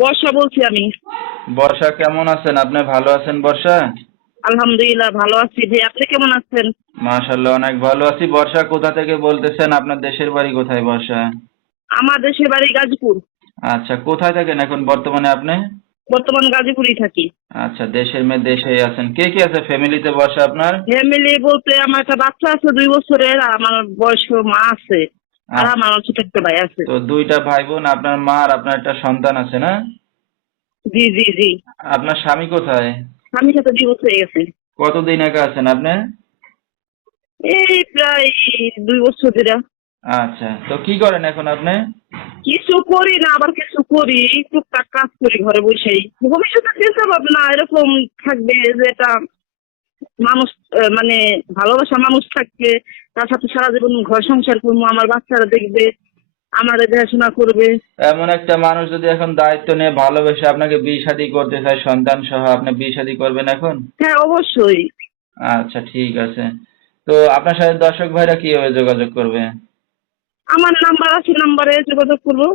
বর্ষা বলছি আমি। বর্ষা কেমন আছেন? আপনি ভালো আছেন বর্ষা? আলহামদুলিল্লাহ ভালো আছি ভাই, আপনি কেমন আছেন? মাশাআল্লাহ, অনেক ভালো আছি। বর্ষা কোথা থেকে বলতেছেন? আপনার দেশের বাড়ি কোথায় বর্ষা? আমার দেশের বাড়ি গাজীপুর। আচ্ছা, কোথায় থাকেন এখন বর্তমানে আপনি? বর্তমান গাজীপুরেই থাকি। আচ্ছা, দেশের মেয়ে দেশেই আছেন। কে কে আছে ফ্যামিলিতে বর্ষা আপনার? ফ্যামিলি বলতে আমার একটা বাচ্চা আছে 2 বছরের, আর আমার বয়স্ক মা আছে, আর আচ্ছা, আমার ছোট একটা ভাই আছে। তো দুইটা ভাই বোন, আপনার মা আর আপনার একটা সন্তান আছে না? জি জি জি। আপনার স্বামী কোথায়? স্বামীর সাথে ডিভোর্স হয়ে গেছে। কতদিন আগে আছেন আপনি? এই প্রায় 2 বছর ধরে। আচ্ছা, তো কি করেন এখন আপনি? কিছু করি না, আবার কিছু করি, টুকটাক কাজ করি ঘরে বসেই। ভবিষ্যতে চিন্তা ভাবনা এরকম থাকবে যে এটা মানুষ, মানে ভালোবাসা মানুষ থাকবে, তার সাথে সারা জীবন ঘর সংসার করবো, আমার বাচ্চারা দেখবে, আমার দেখাশোনা করবে। এমন একটা মানুষ যদি এখন দায়িত্ব নিয়ে ভালোবেসে আপনাকে বিয়ে শাদী করতে চায় সন্তান সহ, আপনি বিয়ে শাদী করবেন এখন? হ্যাঁ অবশ্যই। আচ্ছা, ঠিক আছে। তো আপনার সাথে দর্শক ভাইরা কিভাবে যোগাযোগ করবে? আমার নাম্বার আছে, নাম্বারে যোগাযোগ করবো।